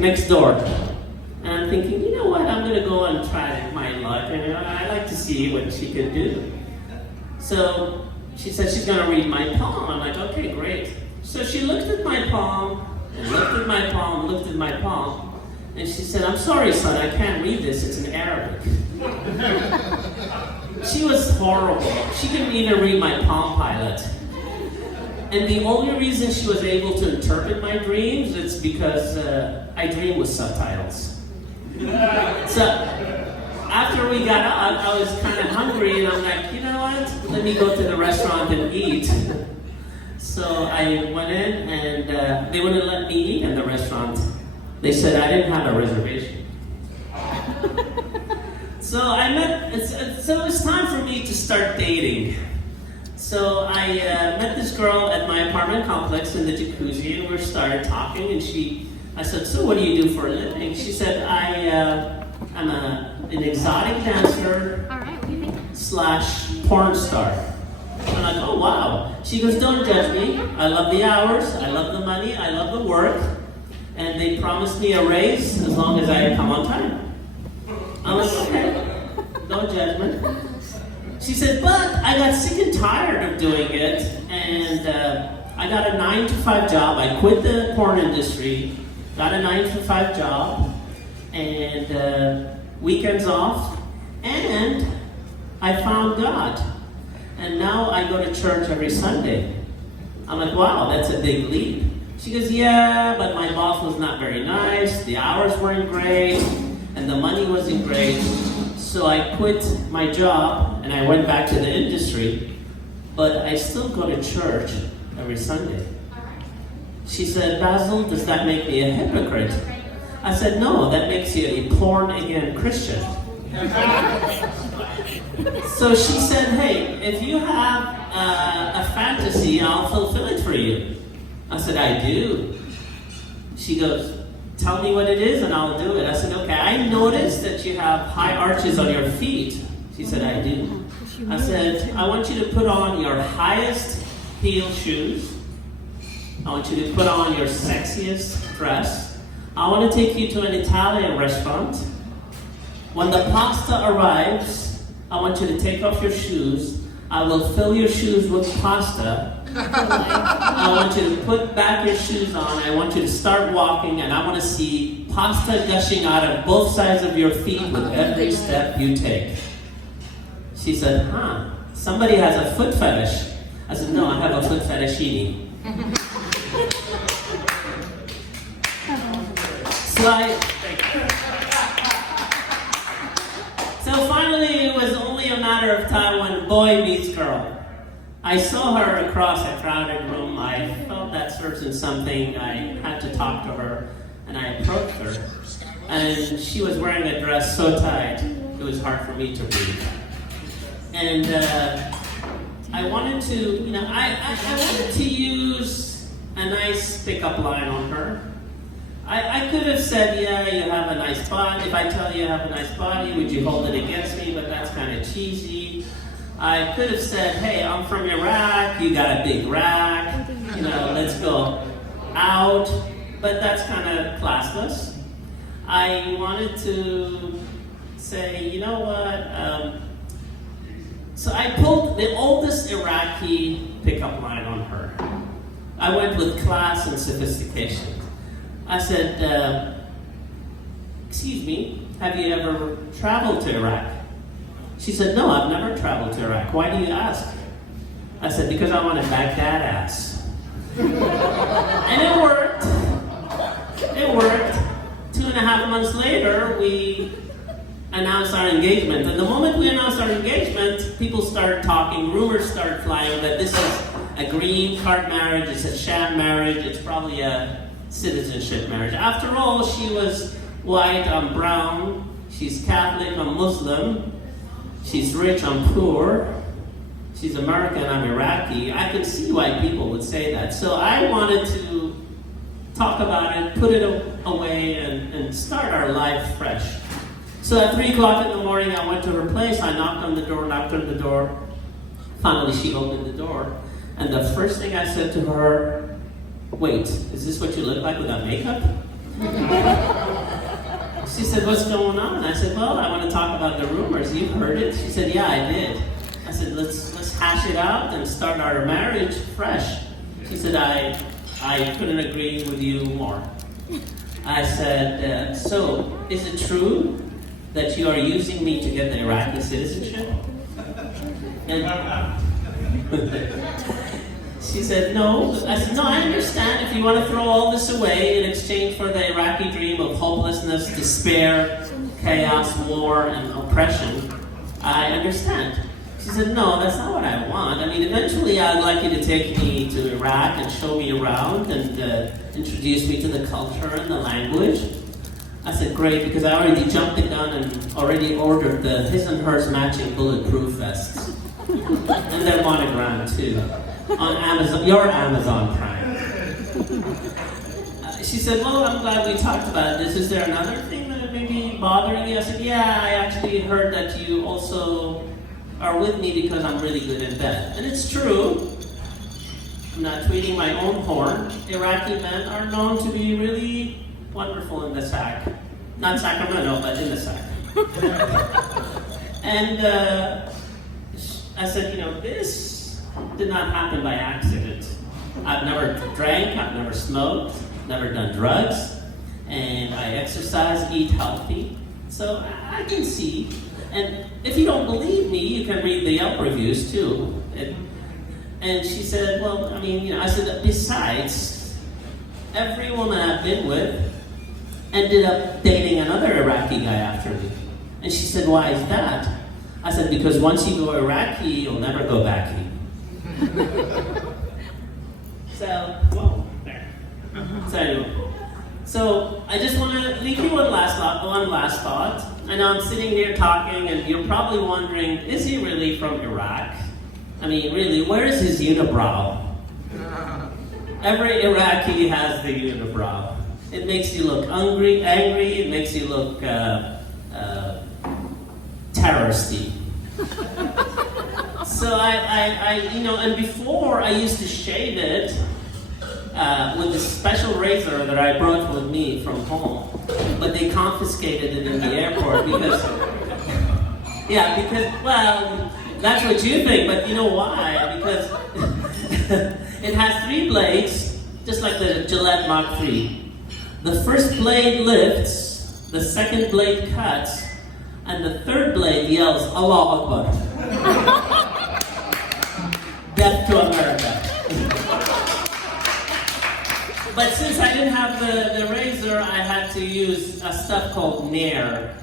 next door. And I'm thinking, you know what, I'm going to go and try my luck. And I like to see what she can do. So she said she's going to read my palm. I'm like, okay, great. So she looked at my palm, and looked at my palm, looked at my palm. And she said, I'm sorry, son, I can't read this. It's in Arabic. She was horrible. She couldn't even read my Palm Pilot. And the only reason she was able to interpret my dreams is because I dream with subtitles. So after we got out, I was kind of hungry, and I'm like, you know what? Let me go to the restaurant and eat. So I went in, and they wouldn't let me eat in the restaurant. They said I didn't have a reservation. So it was time for me to start dating. So I met this girl at my apartment complex in the jacuzzi, and we started talking, and I said, so what do you do for a living? She said, I'm an exotic dancer / porn star. I'm like, oh wow. She goes, don't judge me. I love the hours, I love the money, I love the work, and they promised me a raise as long as I come on time. I'm like, okay, no judgment. She said, but I got sick and tired of doing it, and I got a 9-to-5 job. I quit the porn industry, got a 9-to-5 job, and weekends off, and I found God. And now I go to church every Sunday. I'm like, wow, that's a big leap. She goes, yeah, but my boss was not very nice, the hours weren't great, and the money wasn't great. So I quit my job and I went back to the industry, but I still go to church every Sunday. She said, Bassil, does that make me a hypocrite? I said, no, that makes you a born-again Christian. So she said, hey, if you have a fantasy, I'll fulfill it for you. I said, I do. She goes, tell me what it is and I'll do it. I said, okay, I noticed that you have high arches on your feet. She said, I do. I said, I want you to put on your highest heel shoes. I want you to put on your sexiest dress. I want to take you to an Italian restaurant. When the pasta arrives, I want you to take off your shoes. I will fill your shoes with pasta. I want you to put back your shoes on. I want you to start walking, and I want to see pasta gushing out of both sides of your feet with every step you take. She said, somebody has a foot fetish. I said, no, I have a foot fetishini. So finally, it was only a matter of time when boy meets girl. I saw her across a crowded room. I felt that certain something. I had to talk to her, and I approached her. And she was wearing a dress so tight, it was hard for me to breathe. And I wanted to, I wanted to use a nice pickup line on her. I could have said, yeah, you have a nice body. If I tell you you have a nice body, would you hold it against me? But that's kind of cheesy. I could have said, hey, I'm from Iraq, you got a big rack, let's go out. But that's kind of classless. I wanted to say, you know what? So I pulled the oldest Iraqi pickup line on her. I went with class and sophistication. I said, excuse me, have you ever traveled to Iraq? She said, no, I've never traveled to Iraq. Why do you ask? I said, because I want to back that ass. And it worked. It worked. 2.5 months later, we announced our engagement. And the moment we announced our engagement, people started talking, rumors started flying that this is a green card marriage, it's a sham marriage, it's probably a citizenship marriage. After all, she was white, I'm brown, she's Catholic, I'm Muslim, she's rich, I'm poor, she's American, I'm Iraqi. I can see why people would say that. So I wanted to talk about it, put it away, and start our life fresh. So at 3 o'clock in the morning, I went to her place, I knocked on the door. Finally, she opened the door. And the first thing I said to her, wait, is this what you look like without makeup? She said, what's going on? I said, well, I want to talk about the rumors. You've heard it? She said, yeah, I did. I said, let's hash it out and start our marriage fresh. She said, I couldn't agree with you more. I said, so is it true that you are using me to get the Iraqi citizenship? And she said, no. I said, no, I understand if you want to throw all this away in exchange for the Iraqi dream of hopelessness, despair, chaos, war, and oppression. I understand. She said, no, that's not what I want. I mean, eventually I'd like you to take me to Iraq and show me around and introduce me to the culture and the language. I said, great, because I already jumped the gun and already ordered the his and hers matching bulletproof vests. And they're monogrammed too, on Amazon, your Amazon Prime. She said, well, I'm glad we talked about this. Is there another thing that may be bothering you? I said, yeah, I actually heard that you also are with me because I'm really good in bed. And it's true. I'm not tweeting my own horn. Iraqi men are known to be really wonderful in the sack. Not Sacramento, but in the sack. And I said, this did not happen by accident. I've never drank, I've never smoked, never done drugs, and I exercise, eat healthy. So I can see. And if you don't believe me, you can read the Yelp reviews too. And she said, well, I said, besides, every woman I've been with ended up dating another Iraqi guy after me. And she said, why is that? I said, because once you go Iraqi, you'll never go back. So, whoa, there. So anyway. So I just want to leave you one last thought. I know I'm sitting here talking, and you're probably wondering, is he really from Iraq? I mean, really, where is his unibrow? Every Iraqi has the unibrow. It makes you look angry. It makes you look terroristy. So and before I used to shave it with this special razor that I brought with me from home, but they confiscated it in the airport because, well, that's what you think, but you know why? Because it has 3 blades, just like the Gillette Mach 3. The first blade lifts, the second blade cuts, and the third blade yells, Allah Akbar. Death to America. But since I didn't have the razor, I had to use a stuff called Nair.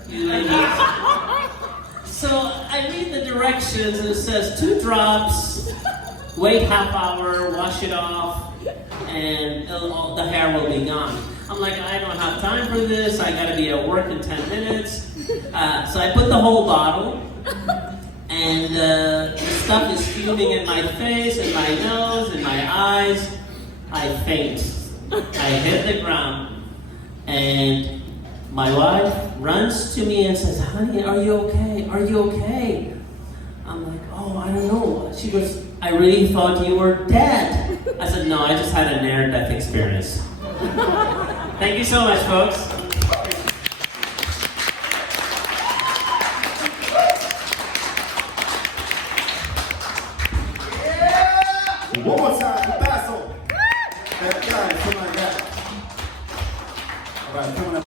So I read the directions and it says 2 drops, wait half hour, wash it off, and the hair will be gone. I'm like, I don't have time for this, I gotta be at work in 10 minutes. So I put the whole bottle, and the stuff is fuming in my face, in my nose, in my eyes. I faint. I hit the ground, and my wife runs to me and says, honey, are you okay? Are you okay? I'm like, oh, I don't know. She goes, I really thought you were dead. I said, no, I just had a near-death experience. Thank you so much, folks. One more time for Bassil. That guy, somebody got. All right, coming up.